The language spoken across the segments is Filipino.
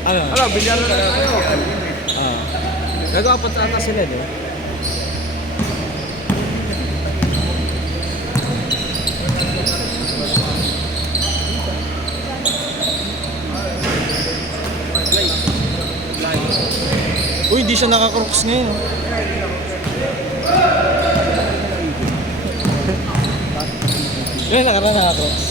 Ano? Ala, bilyan na lang tayo. Ah. Nag-apat ata sila, no? Uy, hindi siya naka-crooks ngayon. Yan, nakaraan naka-crooks.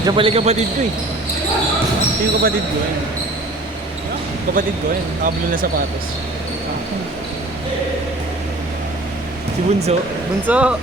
Diyan pala yung kapatid ko eh. Yung kapatid ko yan. Kapatid ko yan. Nakablo na sapatos. Si Bunso. Bunso!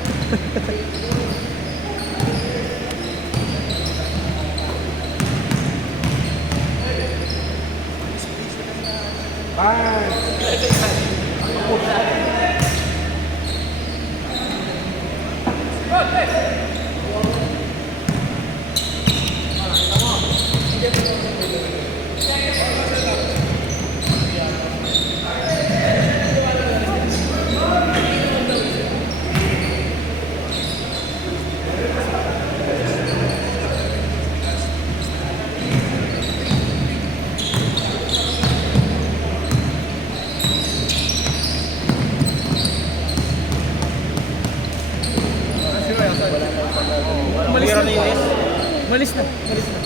Malis na. Malis na. Malis na.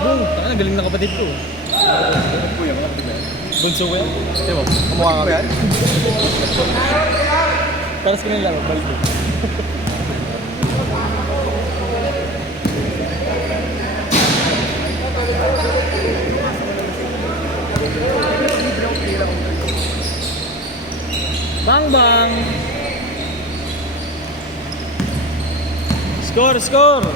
Boom! Taka, galing na kapatid ko. Bunso ko yan. Di ba? Kamukha ka yan? Taras ko na lang, balik ko. Bang bang! Score, score!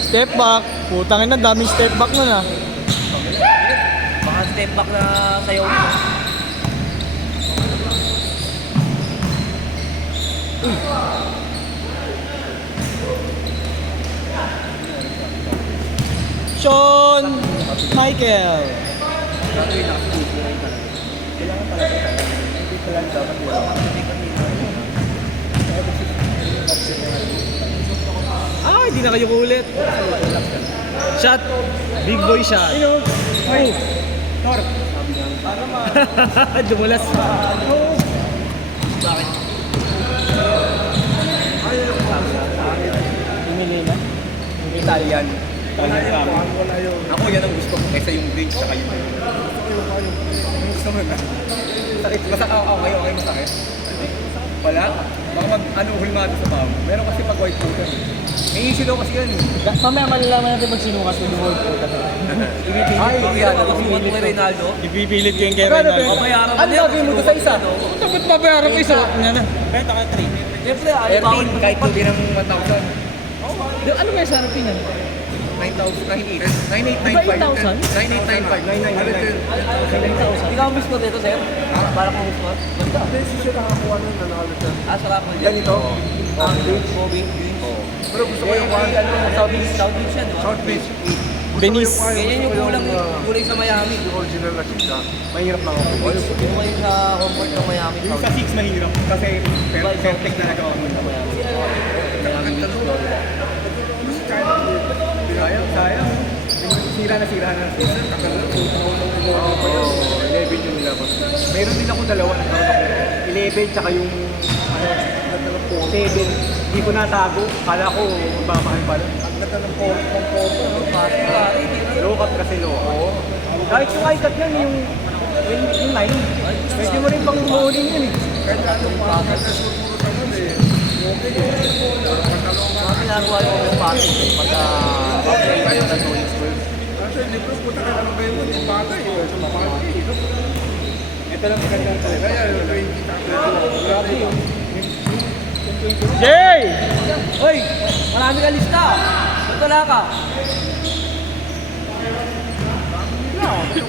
Step back. Putangin na, daming step back nun ah. Baka step back na sayaw mo. Sean Michael. Ah, hindi na kayo kulit. Shot. Big boy shot. Ay, Tor. Dumulas. Bakit? Pumili na. Italian. Ako yan ang gusto ko kaysa yung drinks saka yung gusto mo na. Sakit. Masakit ako kayo. Okay, masakit. Wala? Baka mag hulmado sa pamo. Meron kasi pag white puta. May issue daw kasi yan. Mamaya malalaman natin pag sinukas mo yung world po. Ay, Yan, ako si Juan kay Reynaldo. Ipipilit ko yung kay Reynaldo. Babayaran ano gagawin mo doon sa isa? Dapat babayaran ko isa. Niya na. Benta ka 3. Siyempre, ano ba ako 13, kahit hindi ng 1,000. Ano may sarapin yan? 9,000, 8,000? 9895. 9895. 9,000. Ikaw ang miss ko dito, sir? Para kong miss ko? Basta. Siya nakakuha nun na nakalo siya. Sarap mo Yan ito? Kobe. Pero gusto ko yung South Beach siya, di ba? South Beach. Venice. Ganyan yung kulay sa Miami. Yung original na siya. Mahirap lang ako. Yung kayo sa comfort ng Miami. Yung sa 6 mahirap kasi perfect na nagawa mo. Sayang. Sira na. Oo, 11 yung nilabas. Meron din ako dalawa. Nagkaroon ako 11 tsaka yung 7. Hindi ko natago. Kala ko magmamahal pala. Ang ganda ng photo. Low cut kasi low. Kahit yung iCut yan, yung line. Pwede mo rin pang umuuling yun eh. Kahit anong makakita sa puro naman eh. Okay eh. Mga ginagawa yung passing pagka upgrade ng 2 inch Ito lang maganda ito. Kaya yun, 20 tackles. Grabe yun. Jay! Hoy! Marami ka lista! Ba't wala ka?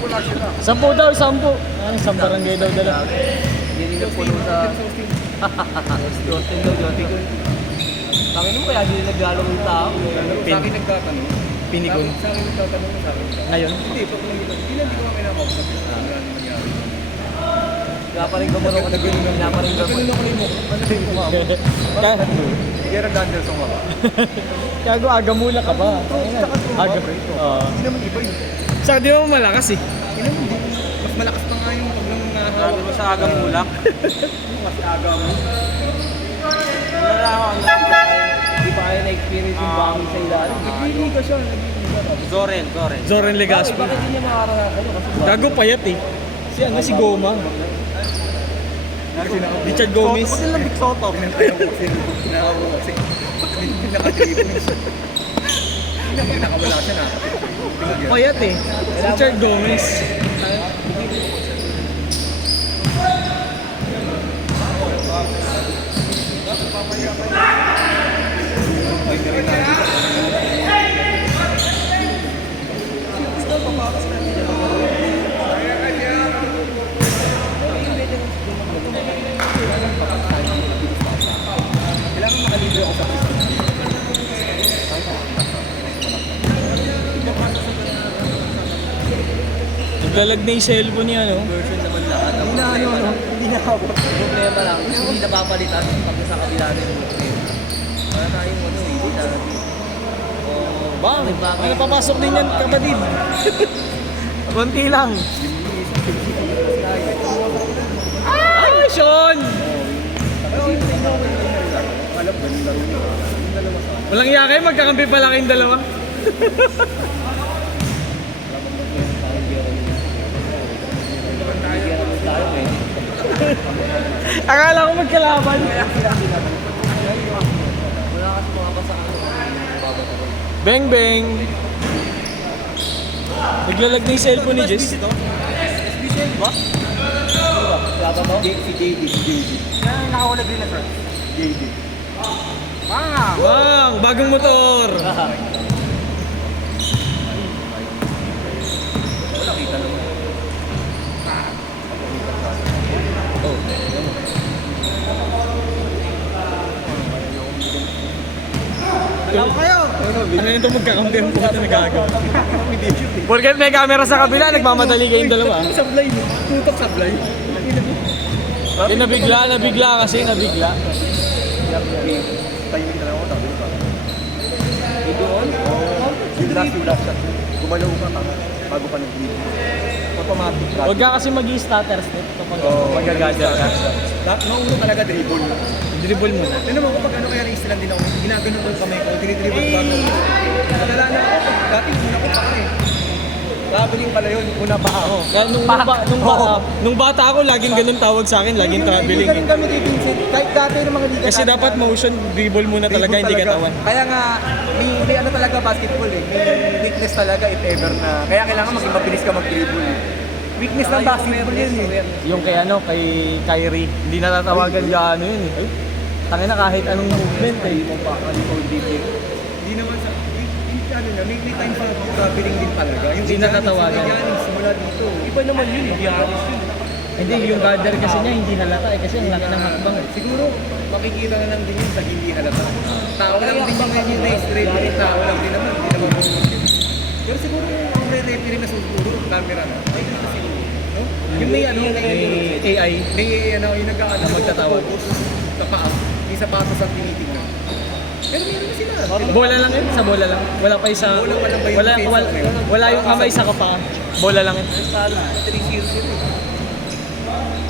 Wala sila. 10 daw, 10. Isang barangay daw dala. Hindi nila puno sa... Josting daw, Josting. Tangin mo kaya hindi naglalaro yung tao. Sa akin nagtatanong. Pinigol. Sa akin nagtatanong sa akin. Ngayon? Hindi, pag hindi ko kami nakausap. Wala naman nangyari. Kaya pa rin gumano ka na ganun. Kaya pa rin gumano. Ganun ako rin mo. Ano din ko nga? Gerard Anderson ka ba? Kago, aga mula ka ba? Aga. Oo. Hindi naman iba yun. Saka di mo malakas eh. Hindi naman hindi. Mas malakas pa nga yung pag nang Sabi nahawak. mo sa agang mulak. Mas aga mo. Wala ako. Hindi pa kayo na-experience yung bangin sa ilalim. Nagliliga siya. Nagliliga. Zoren. Zoren Legaspi. Bakit hindi niya makaranasan yun? Kasi Gago payat eh. Si Goma. Kasi Richard Gomez. Pati lang Big Soto. Pinantayan ko kasi. Pinakaw ko kasi. Pinaka-tripons. Pinakawala siya na. Payat eh. Richard Gomez. Ay, na rin natin. Kailangan makalibre ako sa Naglalag na yung cellphone niya, no? version naman lahat. Ang Hindi na ako. problema lang, hindi napapalitan pag sa kabila rin yung problem. Wala tayong ano, hindi natin. Bang! Ano papasok din yan, kapatid? Konti lang. Ay, Sean! Alam, ganun laro niya. Yung dalawa sa Walang iya kayo, magkakampi pala kayong dalawa. Tayo eh. Akala ko magkalaban. Wala kasi mga basa ano. Beng, beng. Naglalag na yung cellphone ni Jess. Wala ba mo? Si JD. Nakawala din na sir. JD. Bang! Bagong motor! Wala kita naman. Dalawa kayo! Ano yun ito magkakampi ang pumunta na gagawa? Porket may camera sa kabila, nagmamadali kayong dalawa. Sablay mo. Tutok sablay. Eh, nabigla kasi, nabigla. Timing na lang ako, tabi ba? Doon? Oo. Yung last shot. Gumalaw ka bago pa nag-lead. Automatic. Huwag ka kasi mag-i-stutter step kapag Oo. magagadya ka. Naulo talaga dribble. Dribble mo na. Ano naman kapag ano kaya na-istilan din ako, ginagano ko kamay ko, dinidribble ko ako. Nadala na ako, dati una ko pa ako eh. Traveling pala yun, una pa ako. Kaya nung bata ako, laging ganun tawag sa akin, laging traveling. Hindi kami dito, kahit dati ng mga liga. Kasi dapat motion, dribble muna talaga, hindi katawan. Kaya nga, may ano talaga basketball eh, may weakness talaga if ever na, kaya kailangan maging mabilis ka mag-dribble eh. Weakness ng basketball yun eh. Yung kay kay Kyrie, hindi natatawagan gaano yun eh. Tangin na kahit anong movement eh. Hindi naman sa, ano na, may time sa traveling din talaga. Yung Hindi natatawagan. simula dito. Iba naman yun, Giannis yun. Hindi, yung gather kasi niya hindi halata eh, kasi ang laki ng hakbang eh. Siguro, makikita na lang din yun sa hindi halata. Tao lang din yung na-straight, tao lang din naman, hindi naman pero siguro yung re-referee na siguro, camera na, ay ito siguro. No? Yung may ano, May AI. may ano, yung nag-ano, Na magtatawag. focus sa paa, may sapatos ang tinitingnan. Pero meron na sila. Bola lang yun, sa bola lang. Wala pa isa. Bola pa lang ba yung Wala, face wala, off yun? wala yung kamay sa kapa. Bola lang yun. Talo, 3-0 yun eh.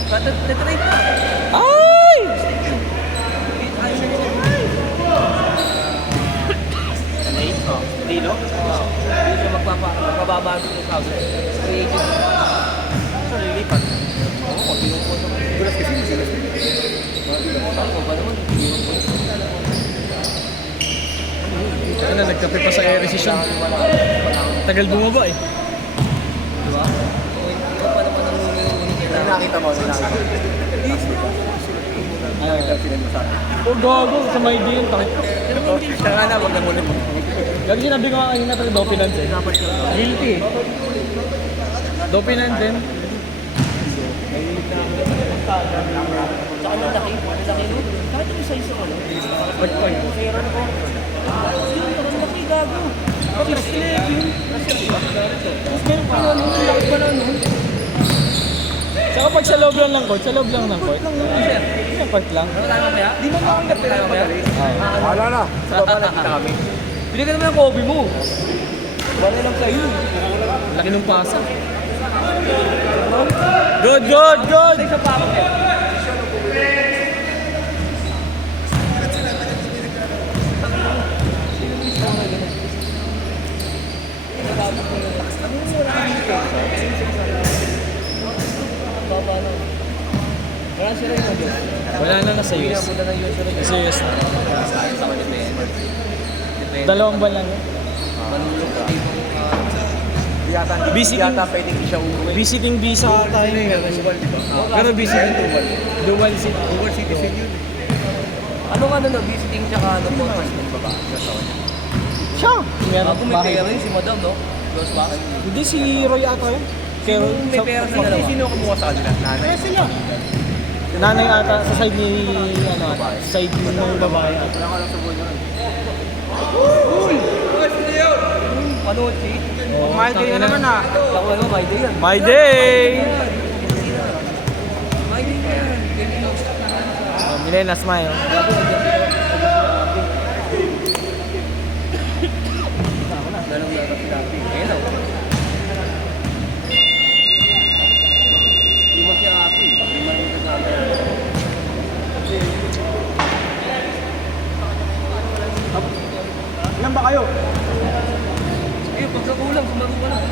Tatry pa. Ay! Dilo? Hindi siya magbabago ng cover. Free agent. So, lilipat. Oo, tinupo sa mga. Gulas kasi mo sila. Ako ba naman? Tinupo. Ano, nagkape pa sa air resisyon. Tagal bumaba eh. Diba? Ikaw pa naman ang ulit kita. nakita mo, nakita mo. Nakita sila mo sa akin. Oh, gago. Sa may din. Siya nga na, wag na muna mo. Lagi sinabi ko nga kanina pero dominance eh. Guilty eh. Dominance din. Saka yung laki, malaki no? Kahit yung size ko, ano? Meron ko. Yun, ang laki gago. Class 11. Tapos meron pa ano, laki pa na ano. Saka pag sa loob lang ng court, sa loob lang ng court. Sa court lang. Ano tayo mamaya? Di mo makakita tayo kaya? Wala na. Sa baba nakita kami. Bili ka naman ng Kobe mo. Wala lang sa'yo. Laki ng pasa. Good, good, good! Isa pa ako eh. Baba na. Wala sila yung mag-yos. Wala na nasa US. Pinapunta ng US sila. Nasa US na. Sa kanila depende. Dalawang buwan lang. Manulog ka dito. Visiting- Yata pwedeng siya uuwi. Visiting visa tayo. Pero visiting dual seat. Dual citizen yun. Ano nga na visiting tsaka ano po? Passport ba ba? Siya! Meron Ako may bahay. pera yun si Madam, no? Close ba? Hindi si Roy ata yun. Kaya May pera sa dalawa. Sino kumuha sa kanila? Nanay. sila. Nanay ata sa side ni ano ata. Side ng babae. Ano, Chi? My day na naman ah. Ako ano, my day yan. My day! My day yan. Milena smile. Ganun na kasi dati. Ayun na. Lima siya ate. Lima rin sa akin. Ilan ba kayo? Eh, pagkakulang, sumaro ka lang.